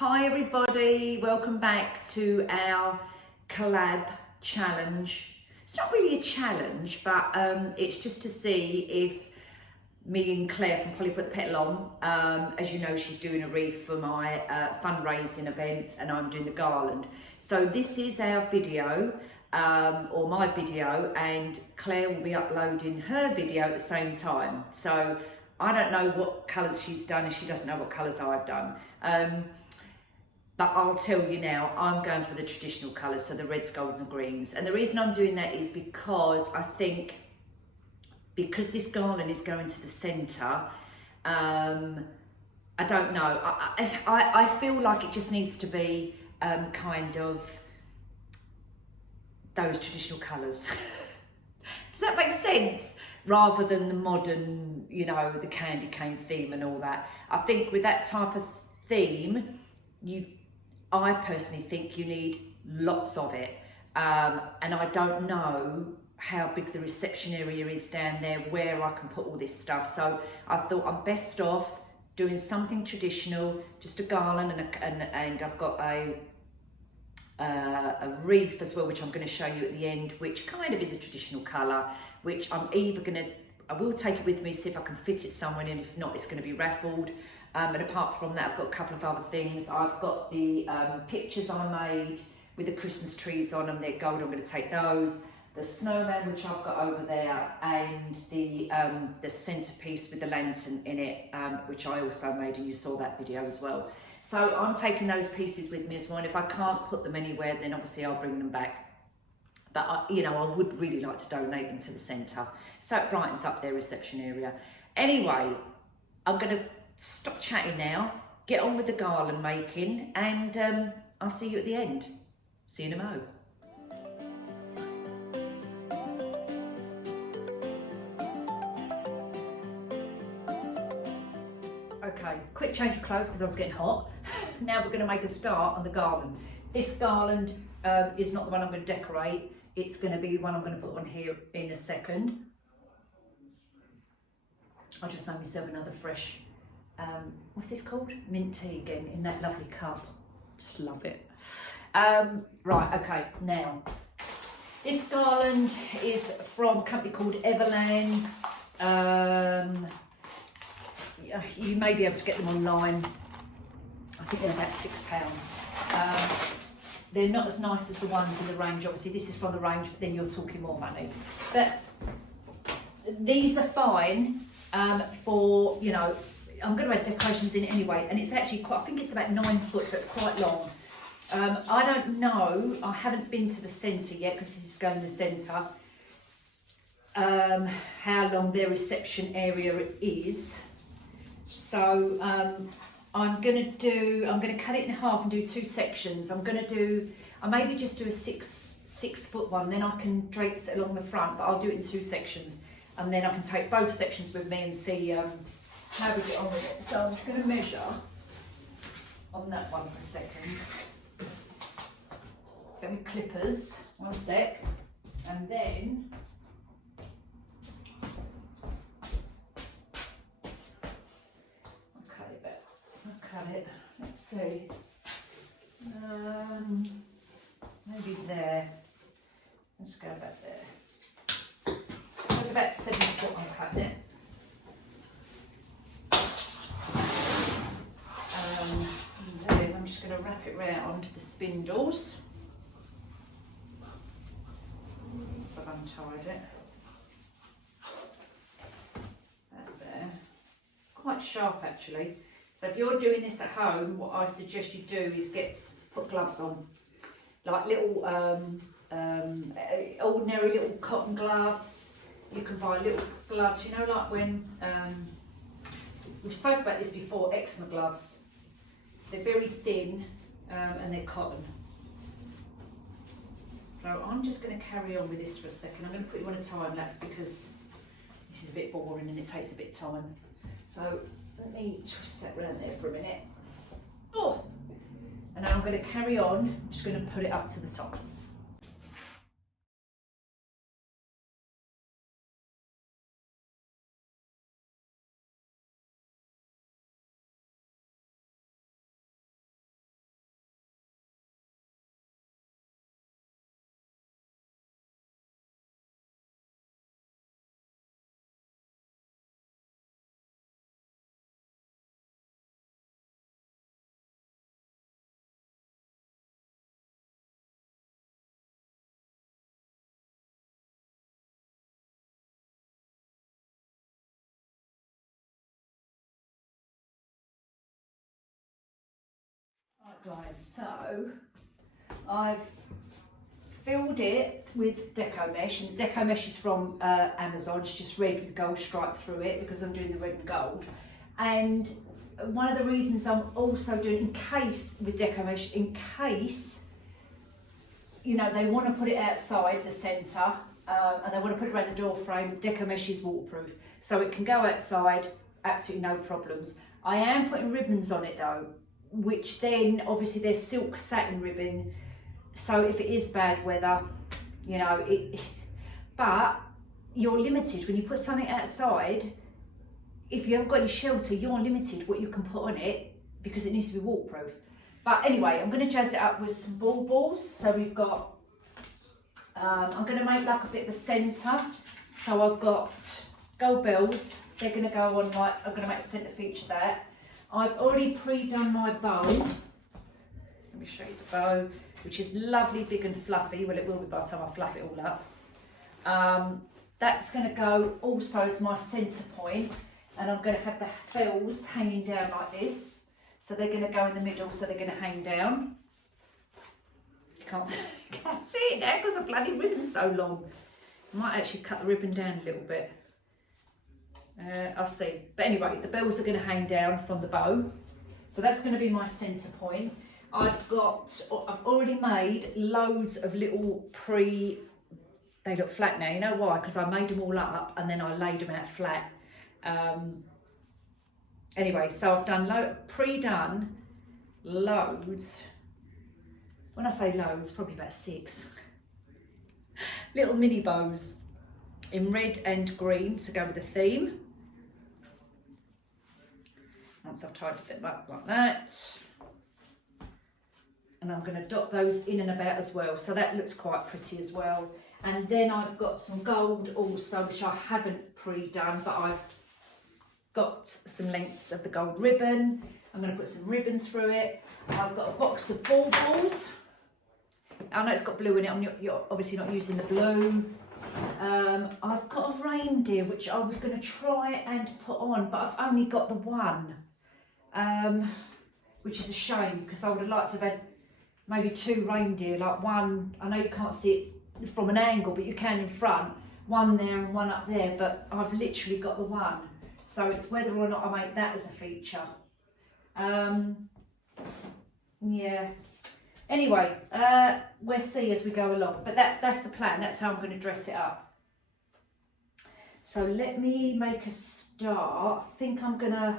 Hi everybody, welcome back to our collab challenge. It's not really a challenge, but it's just to see if me and Claire from Put the Petal on, as you know, she's doing a wreath for my fundraising event and I'm doing the garland. So this is our video, or my video, and Claire will be uploading her video at the same time. So I don't know what colours she's done and she doesn't know what colours I've done. But I'll tell you now, I'm going for the traditional colours, so the reds, golds and greens. And the reason I'm doing that is because I think, because this garland is going to the centre, I don't know, I feel like it just needs to be kind of those traditional colours. Does that make sense? Rather than the modern, you know, the candy cane theme and all that. I think with that type of theme, I personally think you need lots of it. And I don't know how big the reception area is down there, where I can put all this stuff. So I thought I'm best off doing something traditional, just a garland, and I've got a wreath as well, which I'm going to show you at the end, which kind of is a traditional colour, which I will take it with me, see if I can fit it somewhere, and if not, it's going to be raffled. And apart from that, I've got a couple of other things. I've got the pictures I made with the Christmas trees on them. They're gold, I'm going to take those. The snowman, which I've got over there, and the centrepiece with the lantern in it, which I also made, and you saw that video as well. So I'm taking those pieces with me as well, and if I can't put them anywhere, then obviously I'll bring them back. But you know, I would really like to donate them to the centre, so it brightens up their reception area. Anyway, I'm going to stop chatting now, get on with the garland making, and I'll see you at the end. See you in a mo. Okay, quick change of clothes because I was getting hot. Now we're going to make a start on the garland. This garland is not the one I'm going to decorate. It's going to be the one I'm going to put on here in a second. I just made myself another fresh, what's this called? Mint tea again, in that lovely cup. Just love it. Right, okay, now. This garland is from a company called Everlands. You may be able to get them online. I think they're about £6. They're not as nice as the ones in the range. Obviously, this is from the range, but then you're talking more money. But these are fine for, you know, I'm going to add decorations in it anyway, and it's actually quite, I think it's about 9 foot, so it's quite long. I don't know, I haven't been to the centre yet, because this is going to the centre, how long their reception area is. So I'm going to cut it in half and do 2 sections. I maybe just do a six foot one, then I can drape it along the front, but I'll do it in 2 sections. And then I can take both sections with me and see how we get on with it. So I'm just going to measure on that one for a second. Get my clippers, 1 sec, and then cut it. Let's see. Maybe there. Let's go back there. It's about 7 foot I'm cutting it. And then I'm just going to wrap it round onto the spindles. So I've untied it. That there. Quite sharp actually. So if you're doing this at home, what I suggest you do is put gloves on, like little ordinary little cotton gloves. You can buy little gloves, you know, like when we've spoken about this before, eczema gloves. They're very thin and they're cotton. So I'm just going to carry on with this for a second. I'm going to put you on a time lapse because this is a bit boring and it takes a bit of time. So let me twist that around there for a minute. Oh! And now I'm going to carry on. I'm just going to put it up to the top. Right, so I've filled it with deco mesh, and the deco mesh is from Amazon. It's just red with gold stripe through it because I'm doing the red and gold. And one of the reasons I'm also doing, in case with deco mesh, in case, you know, they want to put it outside the centre and they want to put it around the door frame, deco mesh is waterproof, so it can go outside, absolutely no problems. I am putting ribbons on it though, which then obviously there's silk satin ribbon, so if it is bad weather, you know, but you're limited when you put something outside. If you haven't got any shelter, you're limited what you can put on it because it needs to be waterproof. But anyway, I'm going to jazz it up with some balls. So we've got, I'm going to make like a bit of a centre. So I've got gold bells. They're going to go on like, I'm going to make a centre feature there. I've already pre-done my bow. Let me show you the bow, which is lovely, big and fluffy. Well, it will be by the time I fluff it all up. That's going to go also as my centre point. And I'm going to have the bells hanging down like this. So they're going to go in the middle, so they're going to hang down. You can't see it now because the bloody ribbon's so long. I might actually cut the ribbon down a little bit. I'll see. But anyway, the bells are going to hang down from the bow. So that's going to be my centre point. I've already made loads of little they look flat now. You know why? Because I made them all up and then I laid them out flat. Anyway, so I've done pre-done loads. When I say loads, probably about 6 little mini bows in red and green to go with the theme. Once I've tidied them up like that, and I'm going to dot those in and about as well, so that looks quite pretty as well. And then I've got some gold also, which I haven't pre-done, but I've got some lengths of the gold ribbon. I'm going to put some ribbon through it. I've got a box of balls. I know it's got blue in it. You're obviously not using the blue. I've got a reindeer which I was going to try and put on, but I've only got the one, which is a shame because I would have liked to have had maybe 2 reindeer, like one. I know you can't see it from an angle, but you can in front. One there and one up there, but I've literally got the one. So it's whether or not I make that as a feature. Yeah. Anyway, we'll see as we go along. But that's the plan. That's how I'm going to dress it up. So let me make a start. I think I'm going to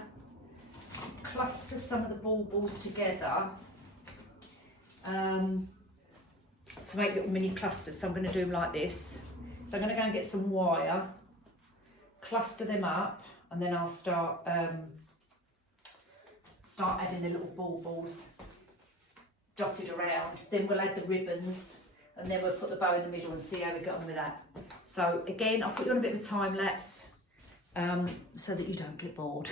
cluster some of the balls together to make little mini clusters. So I'm going to do them like this. So I'm going to go and get some wire, cluster them up, and then I'll start adding the little balls dotted around. Then we'll add the ribbons, and then we'll put the bow in the middle and see how we get on with that. So again, I'll put you on a bit of a time lapse so that you don't get bored.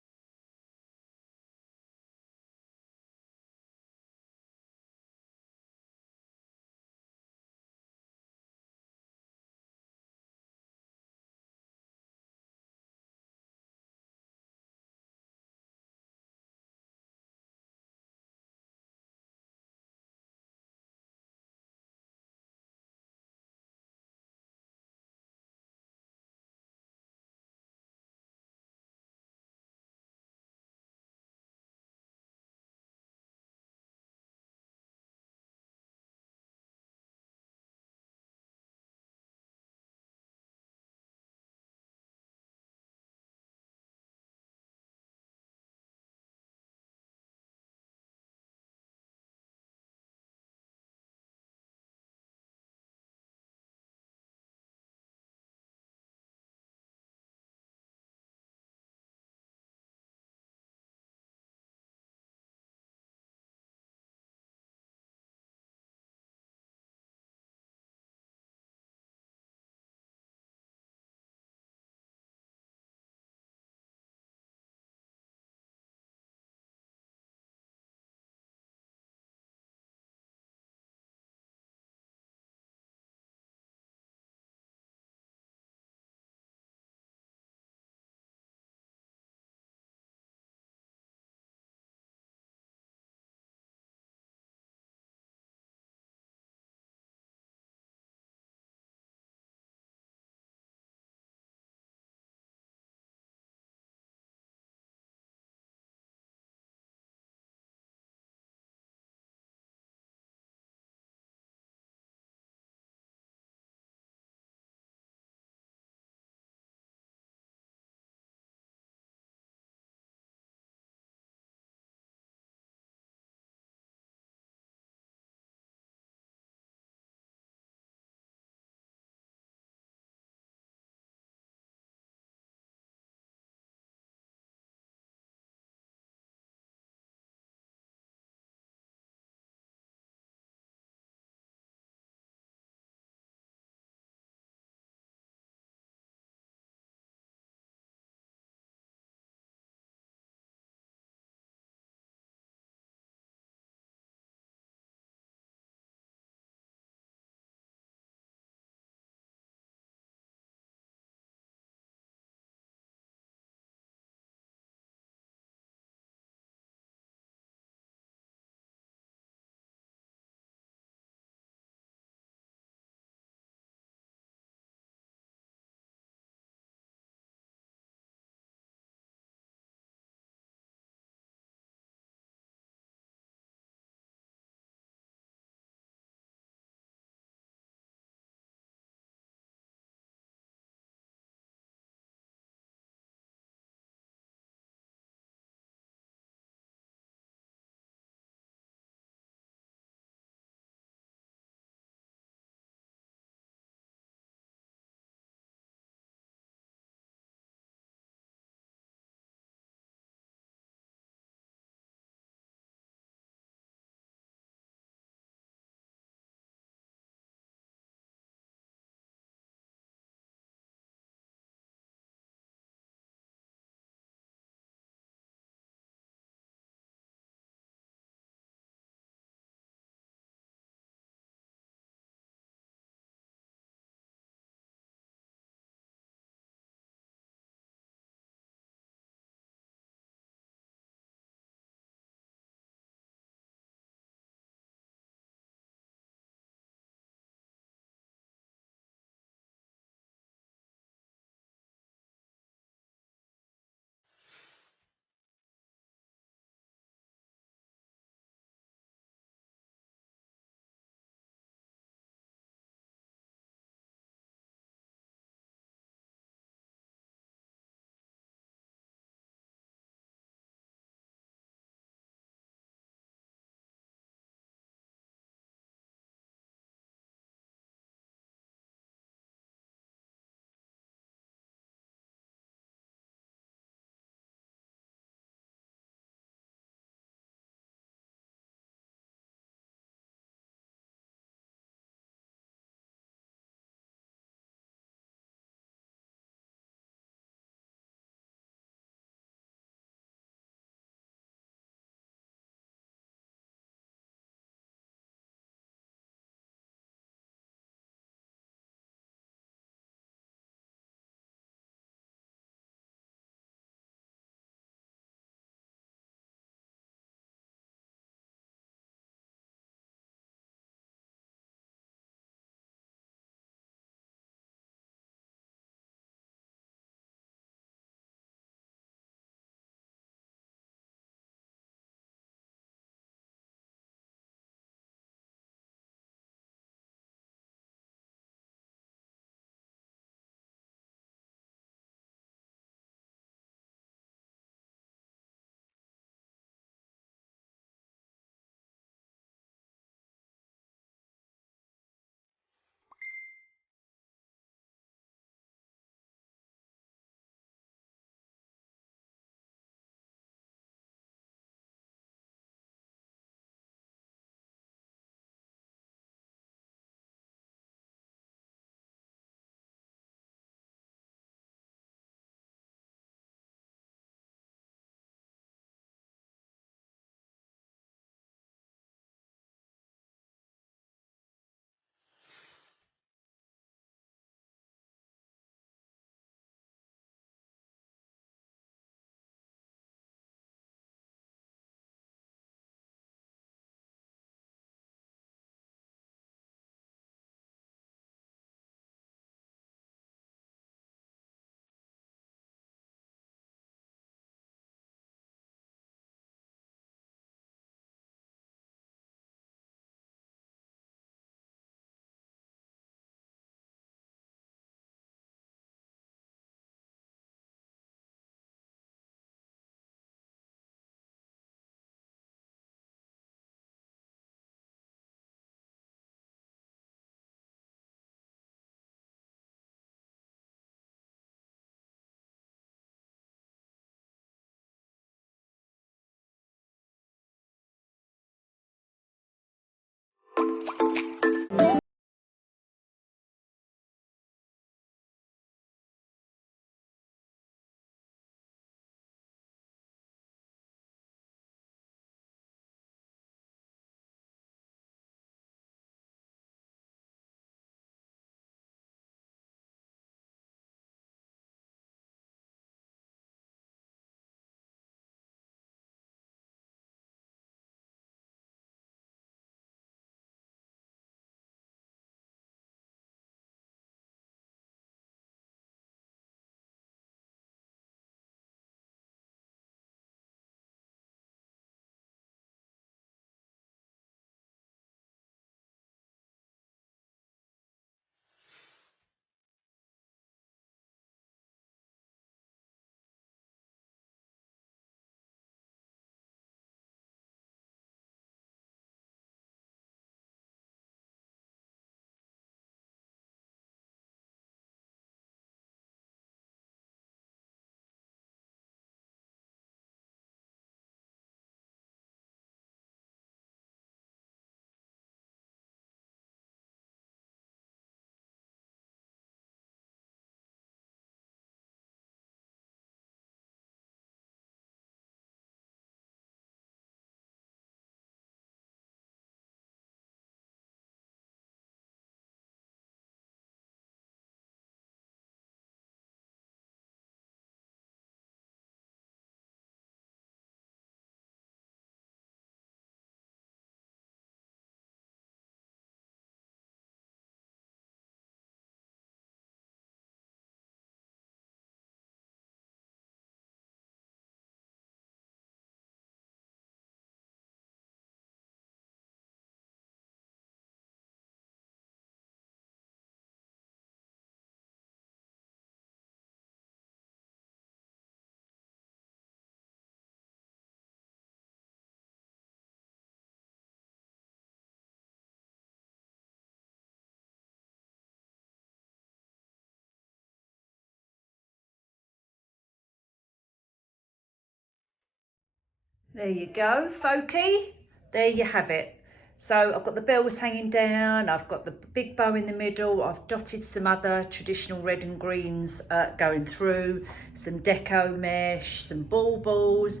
There you go, folky. There you have it. So I've got the bells hanging down, I've got the big bow in the middle, I've dotted some other traditional red and greens going through, some deco mesh, some baubles,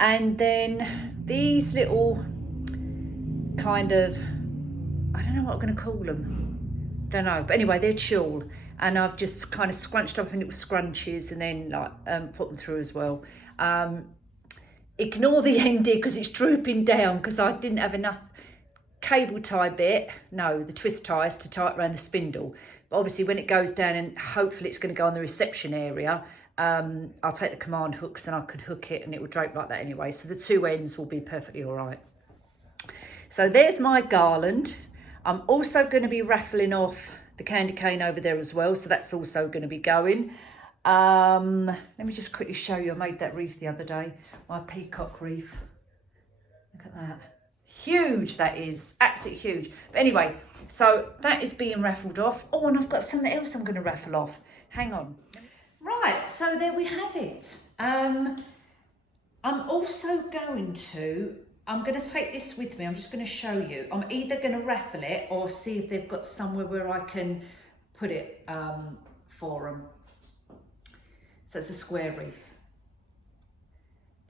and then these little kind of, I don't know what I'm going to call them, don't know, but anyway, they're tulle, and I've just kind of scrunched up in little scrunchies and then like put them through as well. Ignore the ending because it's drooping down because I didn't have enough cable tie bit, no, the twist ties to tie it around the spindle. But obviously when it goes down, and hopefully it's going to go on the reception area, I'll take the command hooks and I could hook it and it will drape like that anyway. So the two ends will be perfectly all right. So there's my garland. I'm also going to be raffling off the candy cane over there as well. So that's also going to be going. Let me just quickly show you. I made that wreath the other day, my peacock wreath. Look at that. Huge, that is, absolutely huge. But anyway, so that is being raffled off. Oh, and I've got something else I'm going to raffle off. Hang on. Right, so there we have it. I'm also going to, I'm going to take this with me. I'm just going to show you. I'm either going to raffle it or see if they've got somewhere where I can put it for them. So it's a square wreath.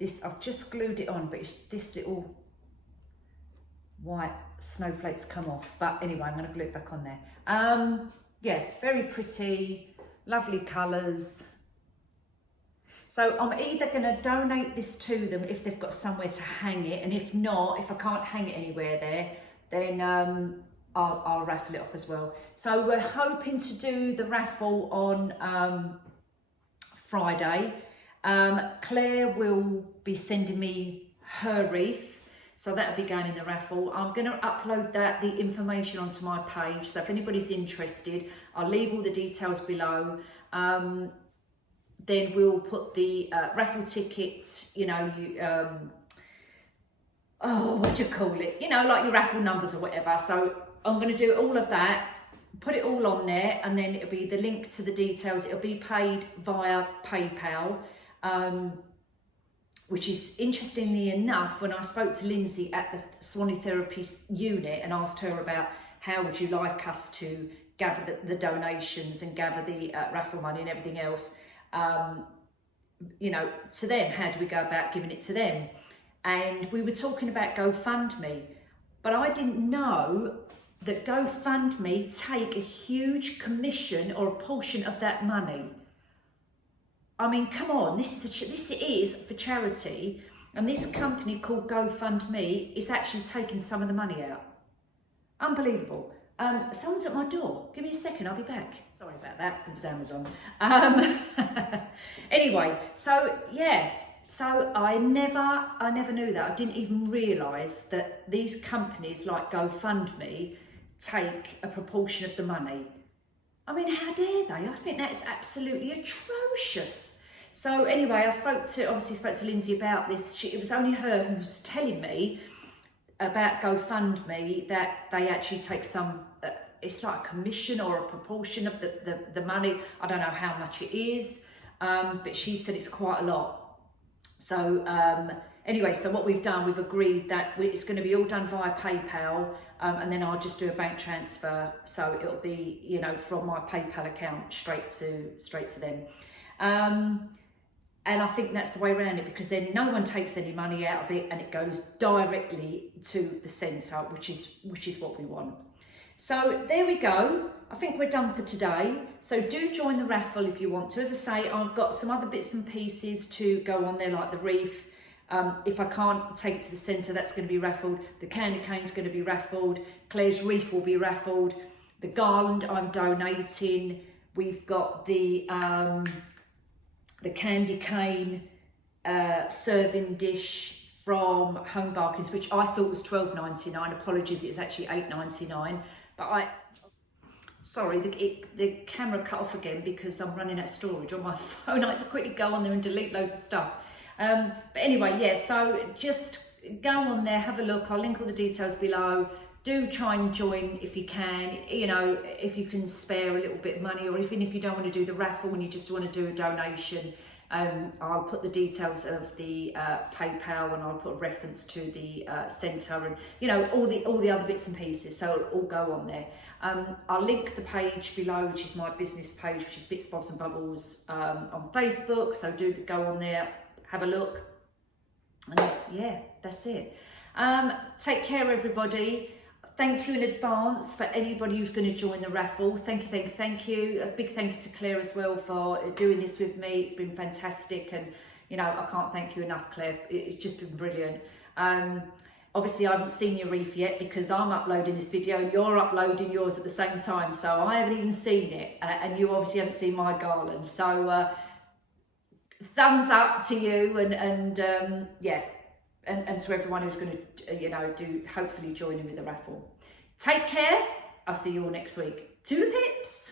This, I've just glued it on, but it's this little white snowflakes come off. But anyway, I'm going to glue it back on there. Yeah, very pretty, lovely colours. So I'm either going to donate this to them if they've got somewhere to hang it, and if not, if I can't hang it anywhere there, then I'll raffle it off as well. So we're hoping to do the raffle on Friday. Claire will be sending me her wreath, so that'll be going in the raffle. I'm going to upload the information onto my page, so if anybody's interested, I'll leave all the details below. Then we'll put the raffle ticket, you know, oh, what do you call it? You know, like your raffle numbers or whatever. So I'm going to do all of that, put it all on there, and then it'll be the link to the details. It'll be paid via PayPal, which is interestingly enough, when I spoke to Lindsay at the Swanley Therapy Unit and asked her about how would you like us to gather the donations and gather the raffle money and everything else, you know, to them, how do we go about giving it to them? And we were talking about GoFundMe, but I didn't know that GoFundMe take a huge commission or a portion of that money. I mean, come on, this is for charity, and this company called GoFundMe is actually taking some of the money out. Unbelievable. Someone's at my door. Give me a second, I'll be back. Sorry about that, it was Amazon. Anyway, so yeah, so I never knew that. I didn't even realise that these companies like GoFundMe take a proportion of the money. I mean, how dare they? I think that's absolutely atrocious. So anyway, I spoke to Lindsay about this. It was only her who was telling me about GoFundMe that they actually take some, it's like a commission or a proportion of the money. I don't know how much it is, but she said it's quite a lot. So anyway, so what we've done, we've agreed that it's going to be all done via PayPal, and then I'll just do a bank transfer. So it'll be, you know, from my PayPal account straight to them. And I think that's the way around it, because then no one takes any money out of it and it goes directly to the centre, which is what we want. So there we go. I think we're done for today. So do join the raffle if you want to. As I say, I've got some other bits and pieces to go on there, like the wreath. If I can't take it to the centre, that's going to be raffled. The candy cane's going to be raffled. Claire's wreath will be raffled. The garland I'm donating. We've got the candy cane serving dish from Home Bargains, which I thought was $12.99. Apologies, it's actually $8.99. But sorry, the camera cut off again because I'm running out of storage on my phone. I had to quickly go on there and delete loads of stuff. But anyway, yeah, so just go on there, have a look. I'll link all the details below. Do try and join if you can, you know, if you can spare a little bit of money, or even if you don't want to do the raffle and you just want to do a donation, I'll put the details of the PayPal, and I'll put a reference to the centre, and you know, all the other bits and pieces, so it'll all go on there. I'll link the page below, which is my business page, which is Bits, Bobs and Bubbles on Facebook, so do go on there, have a look, and yeah, that's it. Take care, everybody. Thank you in advance for anybody who's going to join the raffle. Thank you. A big thank you to Clare as well for doing this with me. It's been fantastic, and you know, I can't thank you enough, Clare. It's just been brilliant. Obviously, I haven't seen your wreath yet because I'm uploading this video and you're uploading yours at the same time, so I haven't even seen it, and you obviously haven't seen my garland. So thumbs up to you, and yeah. And to everyone who's going to, you know, hopefully join in with the raffle. Take care. I'll see you all next week. Toodle pips.